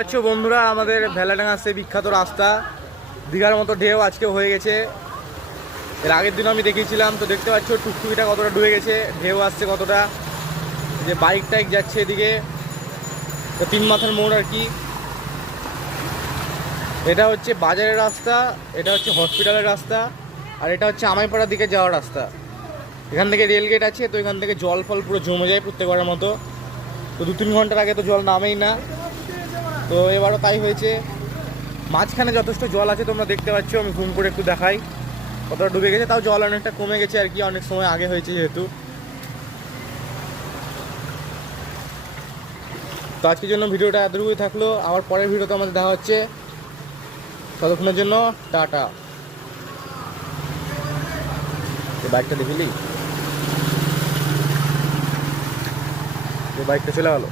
আচ্ছা বন্ধুরা, আমাদের ভেলাডাঙ্গা সে বিখ্যাত রাস্তা দীঘার মতো ঢেউ আজকে হয়ে গেছে। এর আগের দিন আমি দেখিয়েছিলাম, তো দেখতে পাচ্ছ টুকটুকিটা কতটা ডুবে গেছে, ঢেউ আসছে কতটা। যে বাইক টাইক যাচ্ছে এদিকে, তো 3 মাথার মোড় আর কি। এটা হচ্ছে বাজারের রাস্তা, এটা হচ্ছে হসপিটালের রাস্তা, আর এটা হচ্ছে আমাইপাড়ার দিকে যাওয়ার রাস্তা। এখান থেকে রেলগেট আছে, তো এখান থেকে জল ফল পুরো জমে যায় প্রত্যেকবারের মতো। তো 2-3 ঘন্টার আগে তো জল নামেই না, তো এবারও তাই হয়েছে। মাঝখানে যথেষ্ট জল আছে, তোমরা দেখতে পাচ্ছ। আমি জুম করে একটু দেখাই কতটা ডুবে গেছে, তাও জল অনেকটা কমে গেছে আর কি, অনেক সময় আগে হয়েছে যেহেতু। তো আজকের জন্য ভিডিওটা এতটুকুই থাকলো, আবার পরের ভিডিওতে আমাদের দেখা হচ্ছে। ততক্ষণের জন্য টাটা। বাইকটা দেখিলি, বাইকটা চলে গেলো।